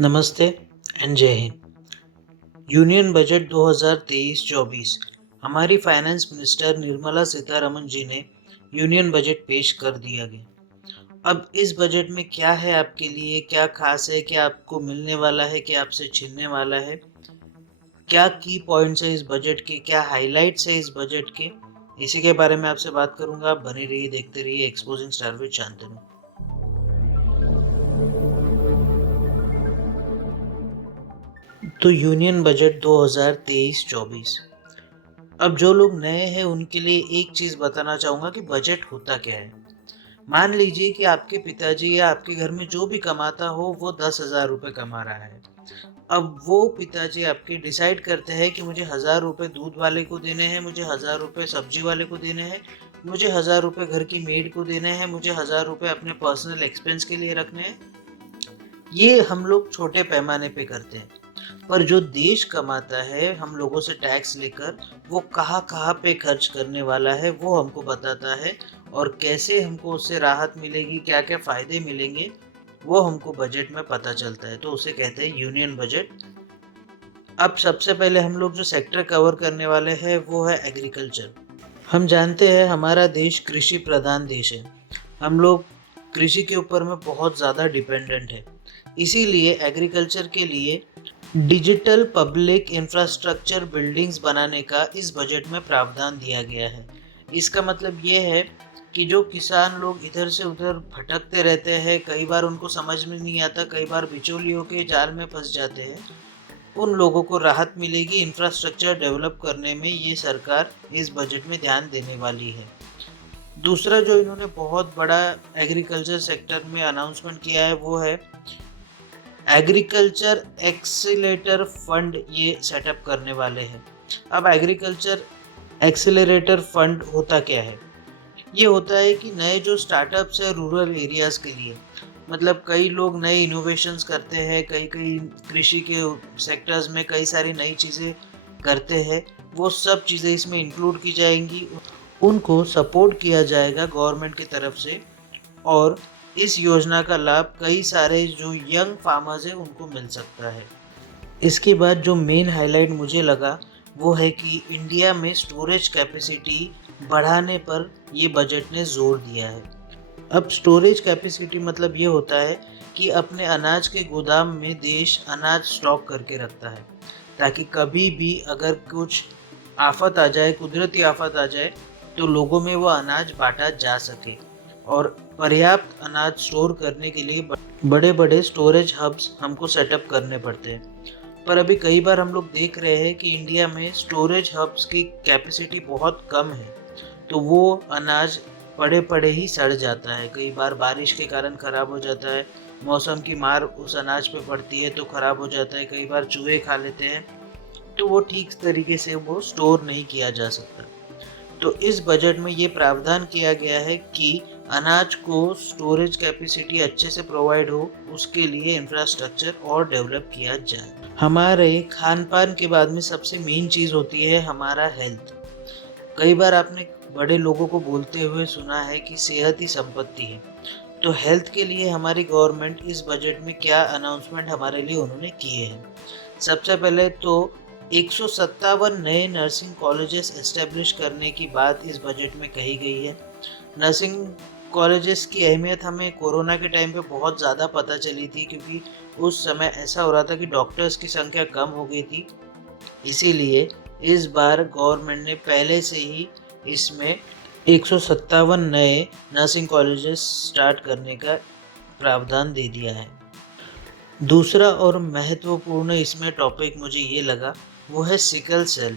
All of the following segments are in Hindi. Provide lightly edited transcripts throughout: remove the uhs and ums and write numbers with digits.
नमस्ते एंड जय हिंद। यूनियन बजट 2023-24 हमारी फाइनेंस मिनिस्टर निर्मला सीतारमण जी ने यूनियन बजट पेश कर दिया गया। अब इस बजट में क्या है, आपके लिए क्या खास है, क्या आपको मिलने वाला है, क्या आपसे छीनने वाला है, क्या की पॉइंट्स है इस बजट के, क्या हाइलाइट्स है इस बजट के, इसी के बारे में आपसे बात करूंगा। आप बने रहिए, देखते रहिए एक्सपोजिंग स्टार विद शांतनु। तो यूनियन बजट 2023-24, अब जो लोग नए हैं उनके लिए एक चीज बताना चाहूंगा कि बजट होता क्या है। मान लीजिए कि आपके पिताजी या आपके घर में जो भी कमाता हो वो 10,000 रुपये कमा रहा है। अब वो पिताजी आपके डिसाइड करते हैं कि मुझे 1,000 रुपये दूध वाले को देने हैं, मुझे 1,000 रुपये सब्जी वाले को देने हैं, मुझे 1,000 रुपये घर की मेड को देने हैं, मुझे 1,000 रुपये अपने पर्सनल एक्सपेंस के लिए रखने हैं। ये हम लोग छोटे पैमाने पे करते हैं, पर जो देश कमाता है हम लोगों से टैक्स लेकर, वो कहाँ कहाँ पे खर्च करने वाला है वो हमको बताता है, और कैसे हमको उससे राहत मिलेगी, क्या क्या फायदे मिलेंगे, वो हमको बजट में पता चलता है। तो उसे कहते हैं यूनियन बजट। अब सबसे पहले हम लोग जो सेक्टर कवर करने वाले हैं वो है एग्रीकल्चर। हम जानते हैं हमारा देश कृषि प्रधान देश है। हम लोग कृषि के ऊपर में बहुत ज़्यादा डिपेंडेंट है। इसीलिए एग्रीकल्चर के लिए डिजिटल पब्लिक इंफ्रास्ट्रक्चर बिल्डिंग्स बनाने का इस बजट में प्रावधान दिया गया है। इसका मतलब ये है कि जो किसान लोग इधर से उधर भटकते रहते हैं, कई बार उनको समझ में नहीं आता, कई बार बिचौलियों के जाल में फंस जाते हैं, उन लोगों को राहत मिलेगी। इंफ्रास्ट्रक्चर डेवलप करने में ये सरकार इस बजट में ध्यान देने वाली है। दूसरा जो इन्होंने बहुत बड़ा एग्रीकल्चर सेक्टर में अनाउंसमेंट किया है वो है एग्रीकल्चर एक्सीलेटर फंड। ये सेटअप करने वाले हैं। अब एग्रीकल्चर एक्सीलरेटर फंड होता क्या है? ये होता है कि नए जो स्टार्टअप्स है रूरल एरियाज के लिए, मतलब कई लोग नए इनोवेशंस करते हैं, कई कई कृषि के सेक्टर्स में कई सारी नई चीज़ें करते हैं, वो सब चीज़ें इसमें इंक्लूड की जाएंगी, उनको सपोर्ट किया जाएगा गवर्नमेंट की तरफ से। और इस योजना का लाभ कई सारे जो यंग फार्मर्स हैं उनको मिल सकता है। इसके बाद जो मेन हाईलाइट मुझे लगा वो है कि इंडिया में स्टोरेज कैपेसिटी बढ़ाने पर ये बजट ने जोर दिया है। अब स्टोरेज कैपेसिटी मतलब ये होता है कि अपने अनाज के गोदाम में देश अनाज स्टॉक करके रखता है, ताकि कभी भी अगर कुछ आफत आ जाए, कुदरती आफत आ जाए, तो लोगों में वो अनाज बांटा जा सके। और पर्याप्त अनाज स्टोर करने के लिए बड़े बड़े स्टोरेज हब्स हमको सेटअप करने पड़ते हैं। पर अभी कई बार हम लोग देख रहे हैं कि इंडिया में स्टोरेज हब्स की कैपेसिटी बहुत कम है, तो वो अनाज पड़े पड़े ही सड़ जाता है। कई बार बारिश के कारण ख़राब हो जाता है, मौसम की मार उस अनाज पे पड़ती है तो ख़राब हो जाता है, कई बार चूहे खा लेते हैं, तो वो ठीक तरीके से वो स्टोर नहीं किया जा सकता। तो इस बजट में ये प्रावधान किया गया है कि अनाज को स्टोरेज कैपेसिटी अच्छे से प्रोवाइड हो, उसके लिए इंफ्रास्ट्रक्चर और डेवलप किया जाए। हमारे खान पान के बाद में सबसे मेन चीज़ होती है हमारा हेल्थ। कई बार आपने बड़े लोगों को बोलते हुए सुना है कि सेहत ही संपत्ति है। तो हेल्थ के लिए हमारी गवर्नमेंट इस बजट में क्या अनाउंसमेंट हमारे लिए उन्होंने किए हैं। सबसे पहले तो 157 नए नर्सिंग कॉलेजेस एस्टेब्लिश करने की बात इस बजट में कही गई है। नर्सिंग कॉलेजेस की अहमियत हमें कोरोना के टाइम पे बहुत ज़्यादा पता चली थी, क्योंकि उस समय ऐसा हो रहा था कि डॉक्टर्स की संख्या कम हो गई थी। इसीलिए इस बार गवर्नमेंट ने पहले से ही इसमें 157 नए नर्सिंग कॉलेजेस स्टार्ट करने का प्रावधान दे दिया है। दूसरा और महत्वपूर्ण इसमें टॉपिक मुझे ये लगा वो है सिकल सेल।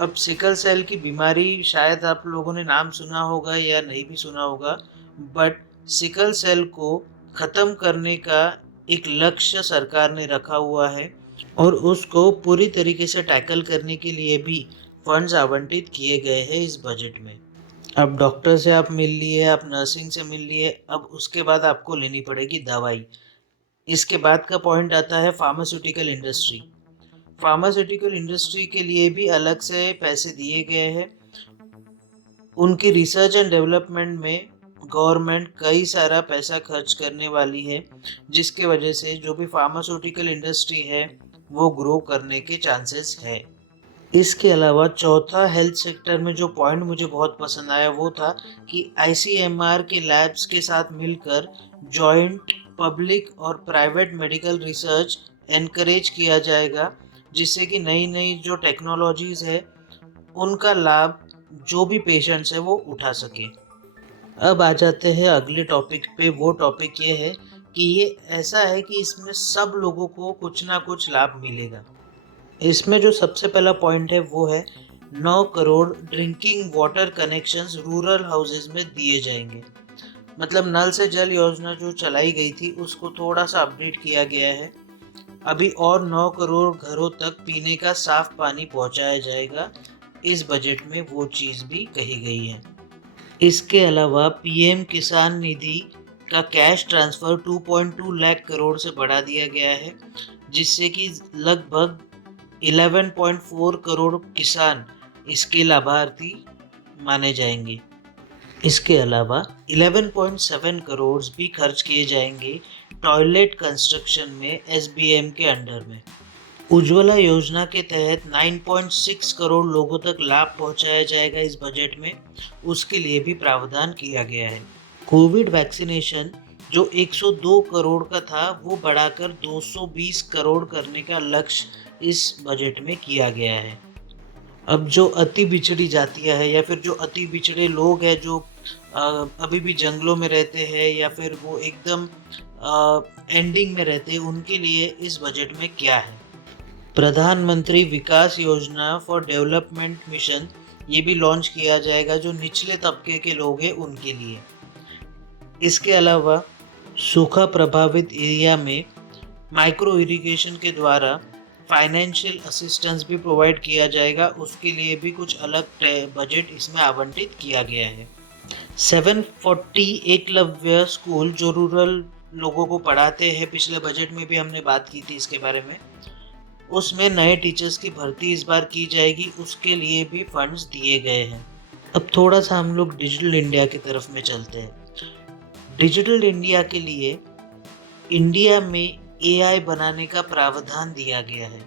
अब सिकल सेल की बीमारी शायद आप लोगों ने नाम सुना होगा या नहीं भी सुना होगा, बट सिकल सेल को ख़त्म करने का एक लक्ष्य सरकार ने रखा हुआ है, और उसको पूरी तरीके से टैकल करने के लिए भी फंड्स आवंटित किए गए हैं इस बजट में। अब डॉक्टर से आप मिल लिए, आप नर्सिंग से मिल लिए, अब उसके बाद आपको लेनी पड़ेगी दवाई। इसके बाद का पॉइंट आता है फार्मास्यूटिकल इंडस्ट्री। फार्मास्यूटिकल इंडस्ट्री के लिए भी अलग से पैसे दिए गए हैं। उनकी रिसर्च एंड डेवलपमेंट में गवर्नमेंट कई सारा पैसा खर्च करने वाली है, जिसके वजह से जो भी फार्मास्यूटिकल इंडस्ट्री है वो ग्रो करने के चांसेस है। इसके अलावा चौथा हेल्थ सेक्टर में जो पॉइंट मुझे बहुत पसंद आया वो था कि आईसीएमआर के लैब्स के साथ मिलकर जॉइंट पब्लिक और प्राइवेट मेडिकल रिसर्च एनकरेज किया जाएगा, जिससे कि नई नई जो टेक्नोलॉजीज है उनका लाभ जो भी पेशेंट्स है वो उठा सके। अब आ जाते हैं अगले टॉपिक पे। वो टॉपिक ये है कि ये ऐसा है कि इसमें सब लोगों को कुछ ना कुछ लाभ मिलेगा। इसमें जो सबसे पहला पॉइंट है वो है 9 crore drinking water connections rural houses में दिए जाएंगे। मतलब नल से जल योजना जो चलाई गई थी उसको थोड़ा सा अपडेट किया गया है। अभी और 9 करोड़ घरों तक पीने का साफ पानी पहुंचाया जाएगा। इस बजट में वो चीज़ भी कही गई है। इसके अलावा पीएम किसान निधि का कैश ट्रांसफ़र 2.2 लाख करोड़ से बढ़ा दिया गया है, जिससे कि लगभग 11.4 करोड़ किसान इसके लाभार्थी माने जाएंगे। इसके अलावा 11.7 करोड़ भी खर्च किए जाएंगे टॉयलेट कंस्ट्रक्शन में एसबीएम के अंडर में। उज्ज्वला योजना के तहत 9.6 करोड़ लोगों तक लाभ पहुंचाया जाएगा इस बजट में, उसके लिए भी प्रावधान किया गया है। कोविड वैक्सीनेशन जो 102 करोड़ का था वो बढ़ाकर 220 करोड़ करने का लक्ष्य इस बजट में किया गया है। अब जो अति बिछड़ी जातियां है या फिर जो अति बिछड़े लोग हैं जो अभी भी जंगलों में रहते हैं या फिर वो एकदम एंडिंग में रहते हैं, उनके लिए इस बजट में क्या है। प्रधानमंत्री विकास योजना फॉर डेवलपमेंट मिशन ये भी लॉन्च किया जाएगा जो निचले तबके के लोग हैं उनके लिए। इसके अलावा सूखा प्रभावित एरिया में माइक्रो इरिगेशन के द्वारा फाइनेंशियल असिस्टेंस भी प्रोवाइड किया जाएगा, उसके लिए भी कुछ अलग बजट इसमें आवंटित किया गया है। 740 एकलव्य स्कूल जो रूरल लोगों को पढ़ाते हैं, पिछले बजट में भी हमने बात की थी इसके बारे में, उसमें नए टीचर्स की भर्ती इस बार की जाएगी, उसके लिए भी फंड्स दिए गए हैं। अब थोड़ा सा हम लोग डिजिटल इंडिया की तरफ में चलते हैं। डिजिटल इंडिया के लिए इंडिया में एआई बनाने का प्रावधान दिया गया है।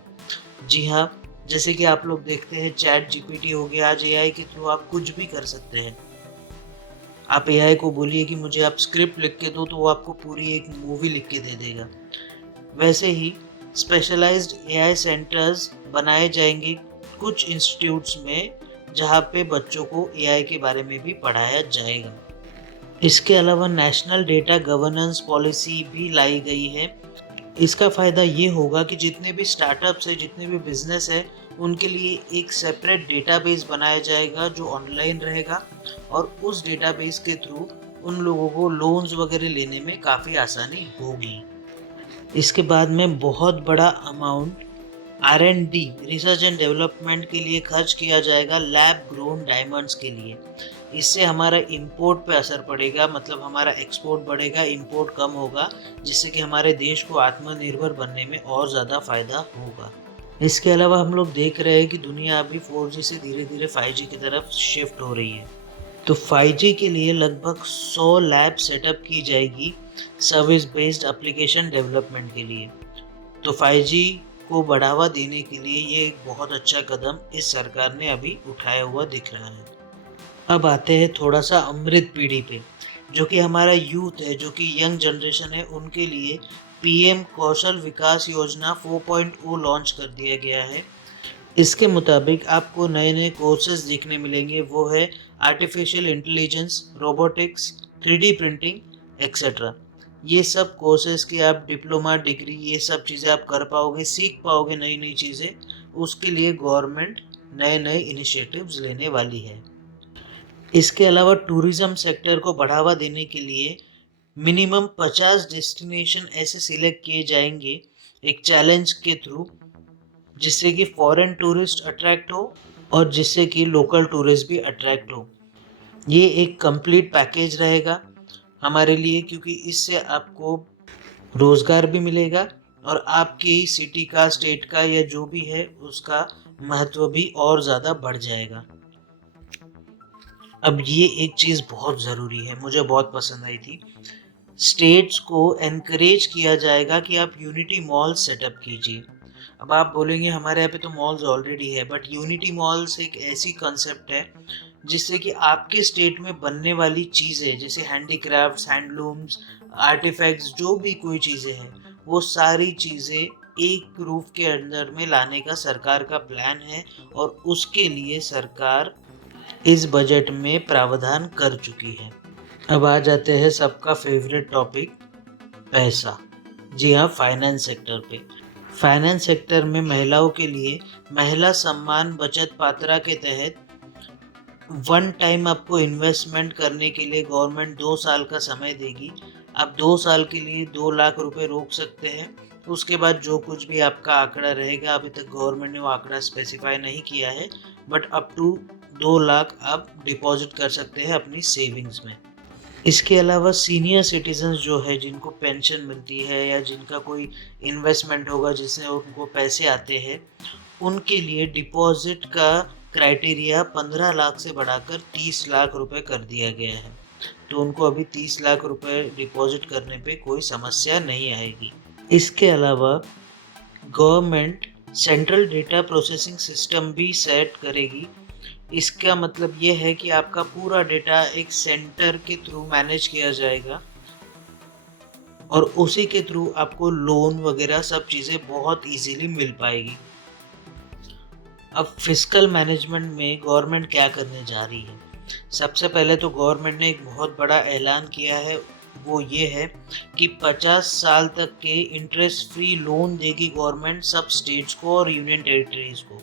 जी हाँ, जैसे कि आप लोग देखते हैं चैट जीपीटी हो गया, आज एआई के थ्रू आप कुछ भी कर सकते हैं। आप एआई को बोलिए कि मुझे आप स्क्रिप्ट लिख के दो तो वो आपको पूरी एक मूवी लिख के दे देगा। वैसे ही स्पेशलाइज्ड एआई सेंटर्स बनाए जाएंगे कुछ इंस्टीट्यूट्स में, जहाँ पे बच्चों को एआई के बारे में भी पढ़ाया जाएगा। इसके अलावा नेशनल डेटा गवर्नेंस पॉलिसी भी लाई गई है। इसका फ़ायदा ये होगा कि जितने भी स्टार्टअप्स है, जितने भी बिजनेस है, उनके लिए एक सेपरेट डेटाबेस बनाया जाएगा जो ऑनलाइन रहेगा और उस डेटाबेस के थ्रू उन लोगों को लोन्स वगैरह लेने में काफ़ी आसानी होगी। इसके बाद में बहुत बड़ा amount R&D research and development के लिए खर्च किया जाएगा लैब ग्रोन डायमंड्स के लिए। इससे हमारा इंपोर्ट पे असर पड़ेगा, मतलब हमारा एक्सपोर्ट बढ़ेगा, इंपोर्ट कम होगा, जिससे कि हमारे देश को आत्मनिर्भर बनने में और ज़्यादा फायदा होगा। इसके अलावा हम लोग देख रहे हैं कि दुनिया अभी 4G से धीरे धीरे 5G की तरफ शिफ्ट हो रही है, तो 5G के लिए लगभग 100 लैब सेटअप की जाएगी सर्विस बेस्ड एप्लीकेशन डेवलपमेंट के लिए। तो 5G को बढ़ावा देने के लिए ये एक बहुत अच्छा कदम इस सरकार ने अभी उठाया हुआ दिख रहा है। अब आते हैं थोड़ा सा अमृत पीढ़ी पे, जो कि हमारा यूथ है, जो कि यंग जनरेशन है, उनके लिए पीएम कौशल विकास योजना 4.0 लॉन्च कर दिया गया है। इसके मुताबिक आपको नए नए कोर्सेज देखने मिलेंगे, वो है artificial intelligence, robotics, 3D printing etcetera. ये सब कोर्सेज की आप डिप्लोमा डिग्री ये सब चीज़ें आप कर पाओगे, सीख पाओगे नई नई चीज़ें। उसके लिए गवर्नमेंट नए नए इनिशिएटिव्स लेने वाली है। इसके अलावा टूरिज़्म सेक्टर को बढ़ावा देने के लिए मिनिमम 50 डेस्टिनेशन ऐसे सिलेक्ट किए जाएंगे एक चैलेंज के थ्रू, जिससे कि फॉरेन टूरिस्ट अट्रैक्ट हो और जिससे कि लोकल टूरिस्ट भी अट्रैक्ट हो। ये एक कंप्लीट पैकेज रहेगा हमारे लिए, क्योंकि इससे आपको रोज़गार भी मिलेगा और आपकी सिटी का, स्टेट का या जो भी है उसका महत्व भी और ज़्यादा बढ़ जाएगा। अब ये एक चीज़ बहुत ज़रूरी है, मुझे बहुत पसंद आई थी। स्टेट्स को एनकरेज किया जाएगा कि आप यूनिटी मॉल सेटअप कीजिए। अब आप बोलेंगे हमारे यहाँ पे तो मॉल्स ऑलरेडी है, बट यूनिटी मॉल्स एक ऐसी कॉन्सेप्ट है जिससे कि आपके स्टेट में बनने वाली चीज़ें जैसे हैंडीक्राफ्ट्स, हैंडलूम्स, आर्टिफैक्ट्स, जो भी कोई चीज़ें हैं, वो सारी चीज़ें एक रूफ के अंदर में लाने का सरकार का प्लान है और उसके लिए सरकार इस बजट में प्रावधान कर चुकी है। अब आ जाते हैं सबका फेवरेट टॉपिक, पैसा। जी हाँ, फाइनेंस सेक्टर पे। फाइनेंस सेक्टर में महिलाओं के लिए महिला सम्मान बचत पात्रा के तहत वन टाइम आपको इन्वेस्टमेंट करने के लिए गवर्नमेंट 2 साल का समय देगी। आप 2 साल के लिए 2 लाख रुपए रोक सकते हैं। उसके बाद जो कुछ भी आपका आंकड़ा रहेगा, अभी तक गवर्नमेंट ने वो आंकड़ा स्पेसिफाई नहीं किया है, बट अप टू 2 लाख आप डिपॉजिट कर सकते हैं अपनी सेविंग्स में। इसके अलावा सीनियर सिटीजन्स जो है, जिनको पेंशन मिलती है या जिनका कोई इन्वेस्टमेंट होगा जिससे उनको पैसे आते हैं, उनके लिए डिपॉजिट का क्राइटेरिया 15 लाख से बढ़ाकर 30 लाख रुपए कर दिया गया है। तो उनको अभी 30 लाख रुपए डिपॉजिट करने पे कोई समस्या नहीं आएगी। इसके अलावा government central data processing system भी सेट करेगी। इसका मतलब ये है कि आपका पूरा डेटा एक सेंटर के थ्रू मैनेज किया जाएगा और उसी के थ्रू आपको लोन वगैरह सब चीज़ें बहुत इजीली मिल पाएगी। अब फिस्कल मैनेजमेंट में गवर्नमेंट क्या करने जा रही है? सबसे पहले तो गवर्नमेंट ने एक बहुत बड़ा ऐलान किया है, वो ये है कि 50 साल तक के इंटरेस्ट फ्री लोन देगी गवर्नमेंट सब स्टेट्स को और यूनियन टेरिटरीज को।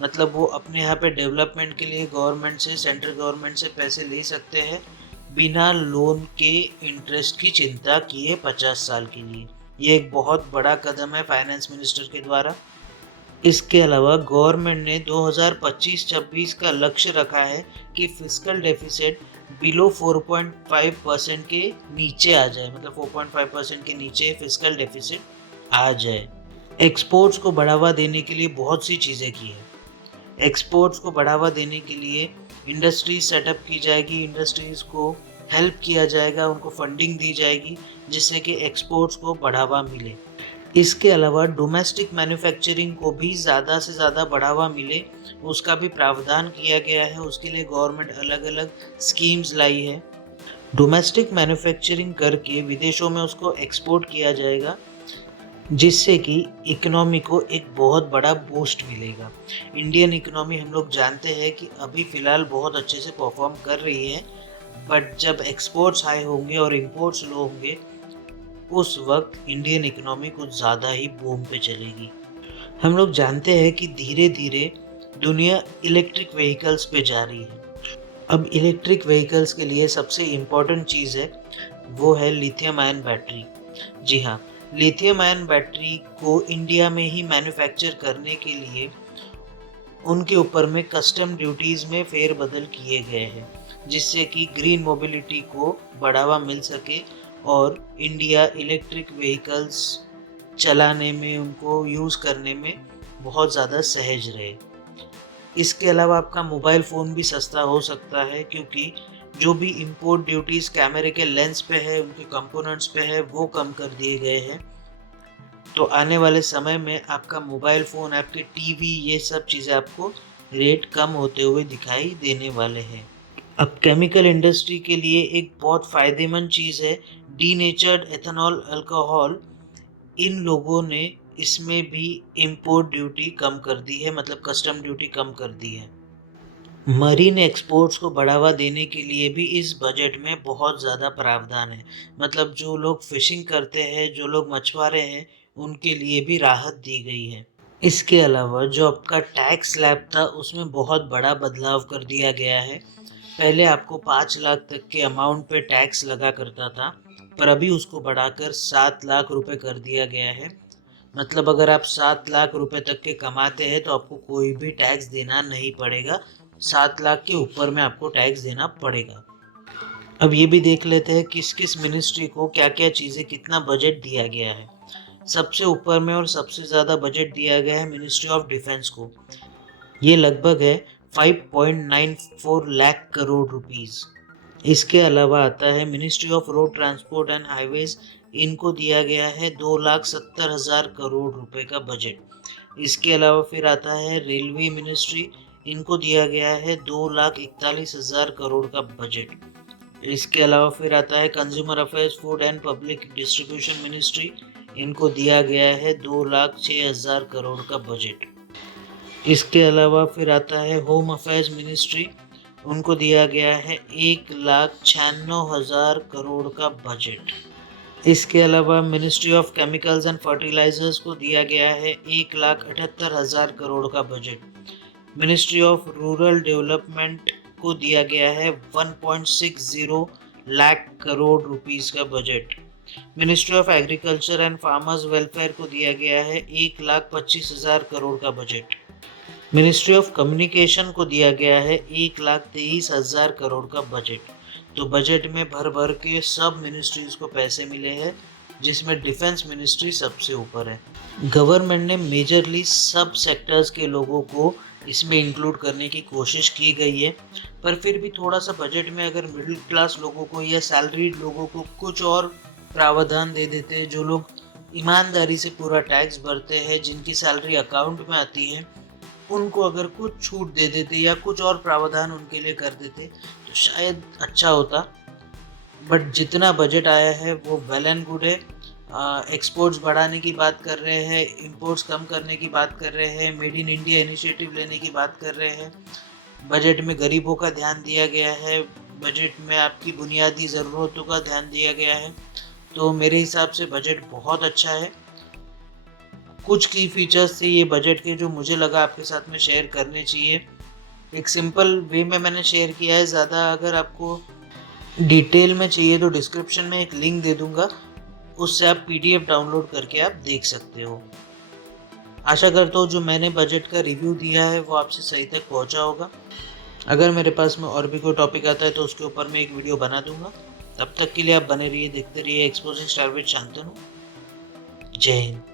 मतलब वो अपने यहाँ पे डेवलपमेंट के लिए गवर्नमेंट से, सेंट्रल गवर्नमेंट से पैसे ले सकते हैं बिना लोन के इंटरेस्ट की चिंता किए 50 साल के लिए। ये एक बहुत बड़ा कदम है फाइनेंस मिनिस्टर के द्वारा। इसके अलावा गवर्नमेंट ने 2025-26 का लक्ष्य रखा है कि फिस्कल डेफिसिट बिलो 4.5% के नीचे आ जाए, मतलब 4.5% के नीचे फिस्कल डेफिसिट आ जाए। एक्सपोर्ट्स को बढ़ावा देने के लिए बहुत सी चीज़ें की है। एक्सपोर्ट्स को बढ़ावा देने के लिए इंडस्ट्रीज सेटअप की जाएगी, इंडस्ट्रीज को हेल्प किया जाएगा, उनको फंडिंग दी जाएगी जिससे कि एक्सपोर्ट्स को बढ़ावा मिले। इसके अलावा डोमेस्टिक मैन्युफैक्चरिंग को भी ज़्यादा से ज़्यादा बढ़ावा मिले, उसका भी प्रावधान किया गया है। उसके लिए गवर्नमेंट अलग अलग स्कीम्स लाई है। डोमेस्टिक मैन्युफैक्चरिंग करके विदेशों में उसको एक्सपोर्ट किया जाएगा जिससे कि इकोनॉमी को एक बहुत बड़ा बूस्ट मिलेगा। इंडियन इकोनॉमी हम लोग जानते हैं कि अभी फ़िलहाल बहुत अच्छे से परफॉर्म कर रही है, बट जब एक्सपोर्ट्स हाई होंगे और इंपोर्ट्स लो होंगे, उस वक्त इंडियन इकोनॉमी कुछ ज़्यादा ही बूम पे चलेगी। हम लोग जानते हैं कि धीरे धीरे दुनिया इलेक्ट्रिक व्हीकल्स पे जा रही है। अब इलेक्ट्रिक व्हीकल्स के लिए सबसे इम्पॉर्टेंट चीज़ है, वो है लिथियम आयन बैटरी। जी हाँ, लिथियम आयन बैटरी को इंडिया में ही मैन्युफैक्चर करने के लिए उनके ऊपर में कस्टम ड्यूटीज़ में फेरबदल किए गए हैं जिससे कि ग्रीन मोबिलिटी को बढ़ावा मिल सके और इंडिया इलेक्ट्रिक व्हीकल्स चलाने में, उनको यूज़ करने में बहुत ज़्यादा सहज रहे। इसके अलावा आपका मोबाइल फ़ोन भी सस्ता हो सकता है क्योंकि जो भी इंपोर्ट ड्यूटीज़ कैमरे के लेंस पे है, उनके कंपोनेंट्स पे है, वो कम कर दिए गए हैं। तो आने वाले समय में आपका मोबाइल फ़ोन, आपके टीवी, ये सब चीज़ें आपको रेट कम होते हुए दिखाई देने वाले हैं। अब केमिकल इंडस्ट्री के लिए एक बहुत फ़ायदेमंद चीज़ है डीनेचर्ड एथेनॉल अल्कोहल। इन लोगों ने इसमें भी इंपोर्ट ड्यूटी कम कर दी है, मतलब कस्टम ड्यूटी कम कर दी है। मरीन एक्सपोर्ट्स को बढ़ावा देने के लिए भी इस बजट में बहुत ज़्यादा प्रावधान है। मतलब जो लोग फिशिंग करते हैं, जो लोग मछुआरे हैं, उनके लिए भी राहत दी गई है। इसके अलावा जो आपका टैक्स स्लैब था उसमें बहुत बड़ा बदलाव कर दिया गया है। पहले आपको 5 लाख तक के अमाउंट पे टैक्स लगा करता था, पर अभी उसको बढ़ाकर 7 लाख रुपए कर दिया गया है। मतलब अगर आप 7 लाख रुपए तक के कमाते हैं तो आपको कोई भी टैक्स देना नहीं पड़ेगा। 7 लाख के ऊपर में आपको टैक्स देना पड़ेगा। अब ये भी देख लेते हैं किस किस मिनिस्ट्री को क्या क्या चीज़ें, कितना बजट दिया गया है। सबसे ऊपर में और सबसे ज़्यादा बजट दिया गया है मिनिस्ट्री ऑफ डिफेंस को। ये लगभग है 5.94 लाख करोड़ रुपीस। इसके अलावा आता है ministry of road transport and highways, इनको दिया गया है 2,70,000 करोड़ रुपए का बजट। इसके अलावा फिर आता है रेलवे मिनिस्ट्री, इनको दिया गया है 2,41,000 करोड़ का बजट। इसके अलावा फिर आता है consumer affairs, food and public distribution ministry, इनको दिया गया है 2,06,000 करोड़ का बजट। इसके अलावा फिर आता है होम अफेयर्स मिनिस्ट्री, उनको दिया गया है 1,96,000 करोड़ का बजट। इसके अलावा ministry of chemicals and fertilizers को दिया गया है 1,78,000 करोड़ का budget. Ministry of rural development को दिया गया है 1.60 लाख करोड़ रुपीस का budget. Ministry of agriculture and farmers welfare को दिया गया है 1,25,000 करोड़ का बजट। मिनिस्ट्री ऑफ कम्युनिकेशन को दिया गया है 1,23,000 करोड़ का बजट। तो बजट में भर भर के सब मिनिस्ट्रीज को पैसे मिले हैं, जिसमें डिफेंस मिनिस्ट्री सबसे ऊपर है। गवर्नमेंट ने मेजरली सब सेक्टर्स के लोगों को इसमें इंक्लूड करने की कोशिश की गई है, पर फिर भी थोड़ा सा बजट में अगर मिडिल क्लास लोगों को या सैलरीड लोगों को कुछ और प्रावधान दे देते हैं, जो लोग ईमानदारी से पूरा टैक्स भरते हैं, जिनकी सैलरी अकाउंट में आती है, उनको अगर कुछ छूट दे देते या कुछ और प्रावधान उनके लिए कर देते तो शायद अच्छा होता। बट जितना बजट आया है वो वेल एंड गुड है। एक्सपोर्ट्स बढ़ाने की बात कर रहे हैं, इंपोर्ट्स कम करने की बात कर रहे हैं, मेड इन इंडिया इनिशिएटिव लेने की बात कर रहे हैं। बजट में गरीबों का ध्यान दिया गया है, बजट में आपकी बुनियादी ज़रूरतों का ध्यान दिया गया है। तो मेरे हिसाब से बजट बहुत अच्छा है। कुछ की फीचर्स थे ये बजट के जो मुझे लगा आपके साथ में शेयर करने चाहिए। एक सिंपल वे में मैंने शेयर किया है, ज़्यादा अगर आपको डिटेल में चाहिए तो डिस्क्रिप्शन में एक लिंक दे दूंगा, उससे आप PDF डाउनलोड करके आप देख सकते हो। आशा करता हूँ जो मैंने बजट का रिव्यू दिया है वो आपसे सही तक पहुँचा होगा। अगर मेरे पास में और भी कोई टॉपिक आता है तो उसके ऊपर मैं एक वीडियो बना दूंगा। तब तक के लिए आप बने रहिए, देखते रहिए एक्सपोजिंग स्टार विद शांतनु। जय हिंद।